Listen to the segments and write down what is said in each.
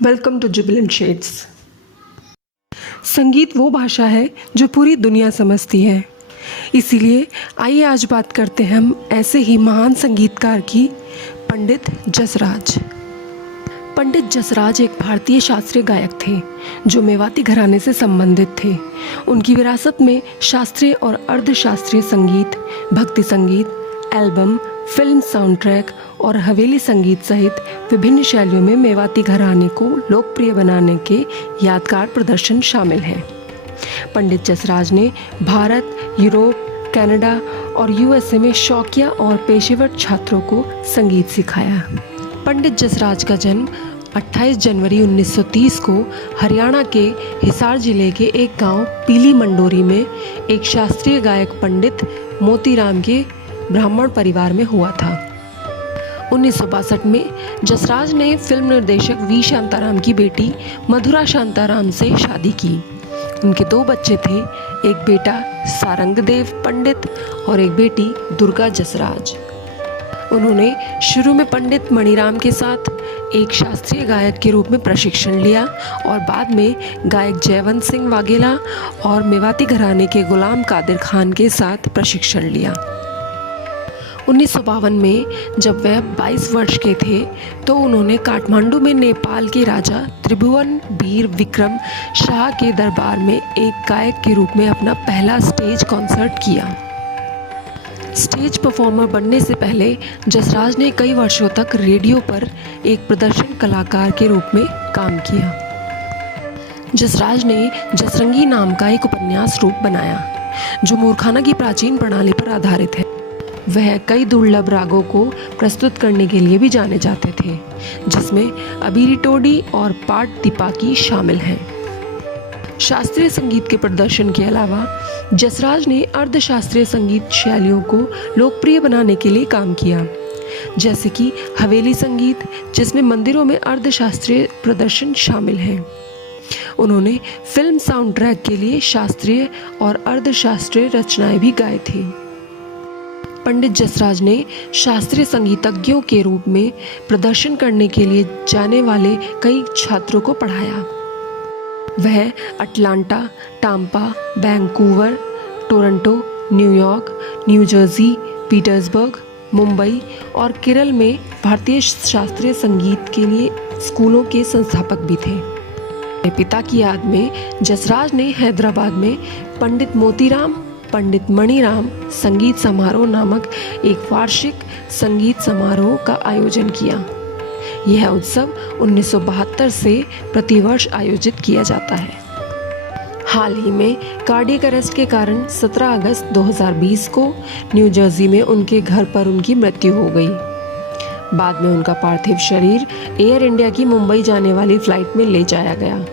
Welcome to Jubilant shades. संगीत वो भाषा है जो पूरी दुनिया समझती है। इसीलिए आइए आज बात करते हैं हम ऐसे ही महान संगीतकार की, पंडित जसराज। पंडित जसराज एक भारतीय शास्त्रीय गायक थे जो मेवाती घराने से संबंधित थे। उनकी विरासत में शास्त्रीय और अर्धशास्त्रीय संगीत, भक्ति संगीत, एल्बम, फिल्म साउंड ट्रैक और हवेली संगीत सहित विभिन्न शैलियों में मेवाती घराने को लोकप्रिय बनाने के यादगार प्रदर्शन शामिल हैं। पंडित जसराज ने भारत, यूरोप, कनाडा और यूएसए में शौकिया और पेशेवर छात्रों को संगीत सिखाया। पंडित जसराज का जन्म 28 जनवरी 1930 को हरियाणा के हिसार जिले के एक गांव पीली मंडोरी में एक शास्त्रीय गायक पंडित मोतीराम के ब्राह्मण परिवार में हुआ था। 1962 में जसराज ने फिल्म निर्देशक वी शांताराम की बेटी मधुरा शांताराम से शादी की। उनके 2 बच्चे थे, एक बेटा सारंगदेव पंडित और एक बेटी दुर्गा जसराज। उन्होंने शुरू में पंडित मणिराम के साथ एक शास्त्रीय गायक के रूप में प्रशिक्षण लिया और बाद में गायक जयवंत सिंह वाघेला और मेवाती घराने के गुलाम कादिर खान के साथ प्रशिक्षण लिया। 1952 में जब वह 22 वर्ष के थे तो उन्होंने काठमांडू में नेपाल के राजा त्रिभुवन वीर विक्रम शाह के दरबार में एक गायक के रूप में अपना पहला स्टेज कॉन्सर्ट किया। स्टेज परफॉर्मर बनने से पहले जसराज ने कई वर्षों तक रेडियो पर एक प्रदर्शन कलाकार के रूप में काम किया। जसराज ने जसरंगी नाम का एक उपन्यास रूप बनाया जो मूर्खाना की प्राचीन प्रणाली पर आधारित है। वह कई दुर्लभ रागों को प्रस्तुत करने के लिए भी जाने जाते थे, जिसमें अबीरी टोडी और पाट तिपाकी शामिल हैं। शास्त्रीय संगीत के प्रदर्शन के अलावा जसराज ने अर्धशास्त्रीय संगीत शैलियों को लोकप्रिय बनाने के लिए काम किया, जैसे कि हवेली संगीत, जिसमें मंदिरों में अर्धशास्त्रीय प्रदर्शन शामिल हैं। उन्होंने फिल्म साउंड ट्रैक के लिए शास्त्रीय और अर्धशास्त्रीय रचनाएं भी गाई थी। पंडित जसराज ने शास्त्रीय संगीतज्ञों के रूप में प्रदर्शन करने के लिए जाने वाले कई छात्रों को पढ़ाया। वह Atlanta, Tampa, Vancouver, Toronto, New York, new Jersey, Petersburg, Mumbai और केरल में भारतीय शास्त्रीय संगीत के लिए स्कूलों के संस्थापक भी थे। अपने पिता की याद में जसराज ने हैदराबाद में पंडित मोतीराम, पंडित मणिराम संगीत समारोह नामक एक वार्षिक संगीत समारोह का आयोजन किया। यह उत्सव 1972 से प्रतिवर्ष आयोजित किया जाता है। हाल ही में कार्डियक अरेस्ट के कारण 17 अगस्त 2020 को न्यू जर्सी में उनके घर पर उनकी मृत्यु हो गई। बाद में उनका पार्थिव शरीर एयर इंडिया की मुंबई जाने वाली फ्लाइट में ले जाया गया,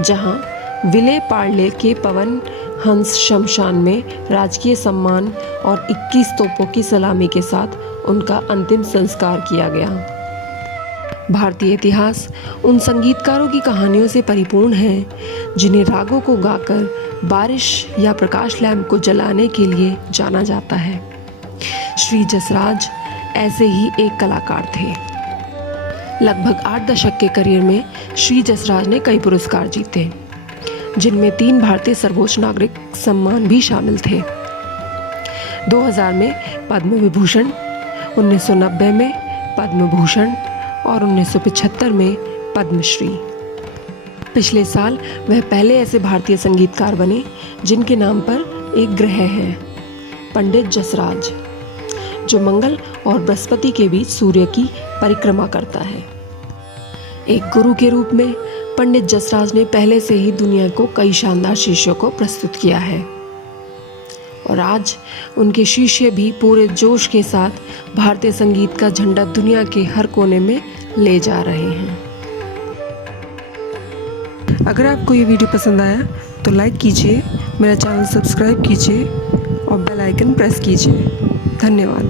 जहां विले पार्ले के पवन हंस शमशान में राजकीय सम्मान और 21 तोपों की सलामी के साथ उनका अंतिम संस्कार किया गया। भारतीय इतिहास उन संगीतकारों की कहानियों से परिपूर्ण है जिन्हें रागों को गाकर बारिश या प्रकाश लैंप को जलाने के लिए जाना जाता है। श्री जसराज ऐसे ही एक कलाकार थे। लगभग 8 दशक के करियर में श्री जसराज ने कई पुरस्कार जीते, जिनमें 3 भारतीय सर्वोच्च नागरिक सम्मान भी शामिल थे। 2000 में पद्म विभूषण, 1990 में पद्म भूषण और 1975 में पद्मश्री। पिछले साल वह पहले ऐसे भारतीय संगीतकार बने जिनके नाम पर एक ग्रह है, पंडित जसराज, जो मंगल और बृहस्पति के बीच सूर्य की परिक्रमा करता है। एक गुरु के रूप में पंडित जसराज ने पहले से ही दुनिया को कई शानदार शिष्यों को प्रस्तुत किया है और आज उनके शिष्य भी पूरे जोश के साथ भारतीय संगीत का झंडा दुनिया के हर कोने में ले जा रहे हैं। अगर आपको ये वीडियो पसंद आया तो लाइक कीजिए, मेरा चैनल सब्सक्राइब कीजिए और बेल आइकन प्रेस कीजिए। धन्यवाद।